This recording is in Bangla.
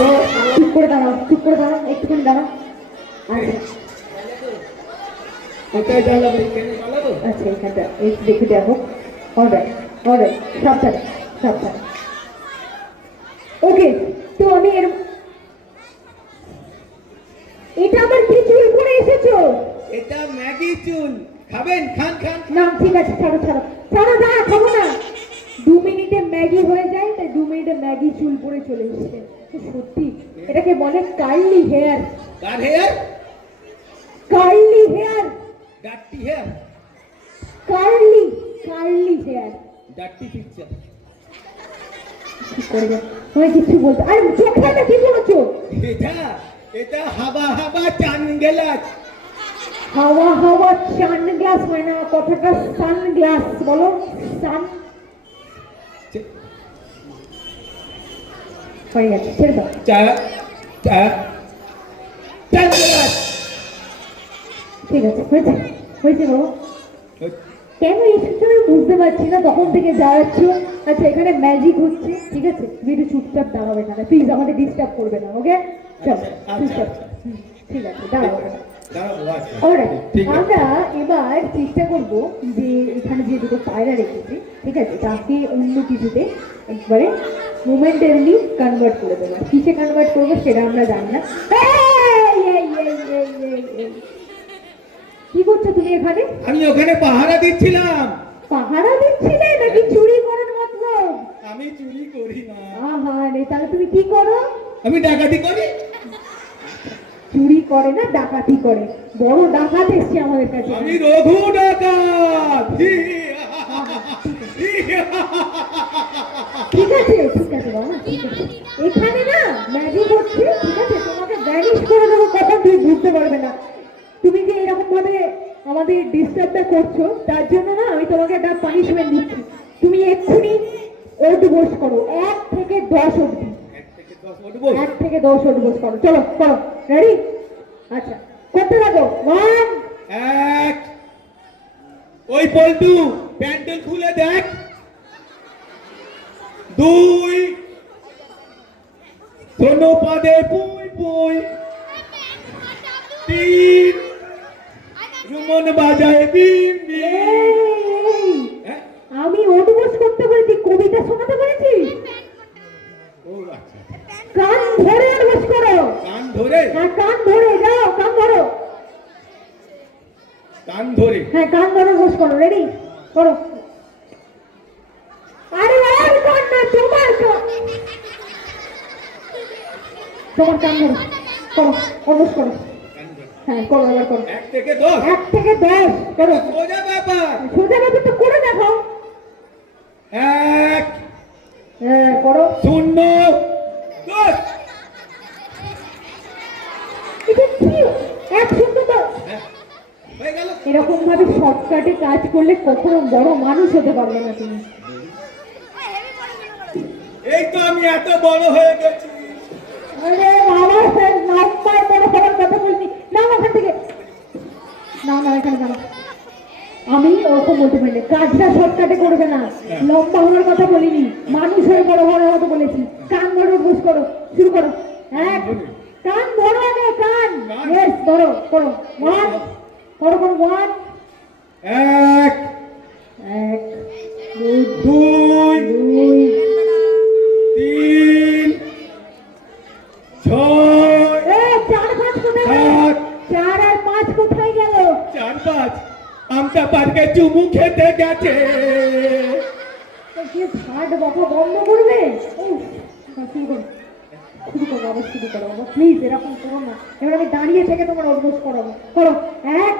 ও চুপ করে দাঁড়াও, চুপ করে দাঁড়াও, একটুখানি দাঁড়াও। কোথায় জ্বালাবো? এখানে জ্বালাবো? আচ্ছা এখানটা একটু দেখে দেখো। অলরাইট অলরাইট, সাবধানে সাবধানে। ওকে, তো আমি এটা আবার কি চুল করে এসেছো? এটা ম্যাগি চুল, খাবেন? খান খান। না ঠিক আছে, ছাড়ো ছাড়ো ছাড়ো, না খাবো না। 2 মিনিটে ম্যাগি হয়ে যায়, তাই 2 মিনিটে ম্যাগি চুল পরে চলে এসেছে। সত্যি এটাকে বলে কার্লি হেয়ার। কার hair? Curly hair. Dirty hair? Curly curly hair. Dirty picture. কি করে যায় তুমি কিছু বলতে? আরে চোখটা কি বলছো? এটা এটা হাওয়া হাওয়া চান গেলাস। হাওয়া হাওয়া সানগ্লাস হয় না, কথাটা সানগ্লাস বলো। সান হয়ে গেছে, ছেড়ে দাও। চা চা চান গেলাস। ঠিক আছে, হয়েছে হয়েছে বাবা। কেন এসেছো আমি বুঝতে পারছি না, তখন থেকে যাচ্ছ। আচ্ছা এখানে ম্যাজিক হচ্ছে, ঠিক আছে? তুমি একটু চুপচাপ দাঁড়াবে না, প্লিজ আমাদের ডিস্টার্ব করবে না, ওকে? চলো চুপচাপ। ঠিক আছে, দাঁড়াবো। আমরা এবার চেষ্টা করব যে এখানে যে দুটো পায়রা রেখেছি, ঠিক আছে, তাকে অন্য কিছুতে একবারে মোমেন্টারিলি কনভার্ট করে দেবো। কিসে কনভার্ট করবো সেটা আমরা জানি না। কি করছো তুমি এখানে? আমি ওখানে পাহারা দিচ্ছিলাম। পাহারা দিচ্ছিলে নাকি চুরি করার মতলব? আমি চুরি করি না। আহা রে, তাহলে তুমি কি করো? আমি ডাকাতি করি। চুরি করে না, ডাকাতি করে। বড় ডাকাত এসছে আমাদের কাছে। আমি রঘু ডাকাত। ঠিক আছে ঠিক আছে বাবা, ঠিক আছে। এখানে না ম্যাজিক হচ্ছে, ঠিক আছে? তোমাকে ভ্যানিশ করে দেবো, কখন তুমি বুঝতে পারবে না। তুমি যে এরকম ভাবে আমাদের ডিস্টার্বটা করছো, তার জন্য না আমি তোমাকে একটা পানিশমেন্ট দিচ্ছি। তুমি এক্ষুনি ওঠবোস করো, 1 থেকে 10 অবধি। 1 থেকে 10 ওঠবোস করো, চলো করো। রেডি? আচ্ছা করতে থাকো। 1 এক। ওই পল্টু প্যান্ডেল খুলে দেখ। 2 সোনো পাদে পুই পুই। 3 রুমন বাজায় বিন বিন। আমি ওঠবোস করতে বলেছি, কবিতা শোনাতে বলেছি? ও আচ্ছা, কান ধরে ওঠবোস করো। কান ধরে? হ্যাঁ কান ধরে, যাও কান ধরো। কান ধরে? হ্যাঁ কান ধরে ওঠবোস করো। রেডি? করো। আরে আর কান না, তোমার কান। তোমার কান ধরো, করো ওঠবোস করো। হ্যাঁ করো, এবার করো। 1 থেকে 10? 1 থেকে 10 করো। সোজা ব্যাপার। সোজা ব্যাপার তো করে দেখাও। 1 হ্যাঁ করো। 0 10। এটা কি? 1 শূন্য 10। হয়ে গেল। এরকম ভাবে শর্টকাটে কাজ করলে কখনো বড় মানুষ হতে পারবে না তুমি। এই তো আমি এত বড় হয়ে গেছি। আরে বাবা, স্যার নাম্বার বড় হওয়ার কথা বলছি। না ওখান থেকে না, না এখানে দাঁড়া। আমি ওরকম বলতে পারি না, কাজটা শর্টকাটে করবে না। লম্বা হওয়ার কথা বলিনি, মানুষ হয়ে বড় হওয়ার কথা বলেছি। কান ধরো, উঠবোস করো, শুরু করো। 1 কান ধরো, আগে কান। ইয়েস ধরো, করো। 1 করো, করো। 1 1 1 2 2 3 6 4 5 কোথায় গেল? 4 আর 5 কোথায় গেল? 4 5 আমটা পার্কে চুমু খেতে গেছে। থার্ড বকা বন্ধ করবে? শুরু করো, শুরু করো বাবা, শুরু করো বাবা, প্লিজ এরকম করো না। এবার আমি দাঁড়িয়ে থেকে তোমার অভ্যাস করাবো। করো। 1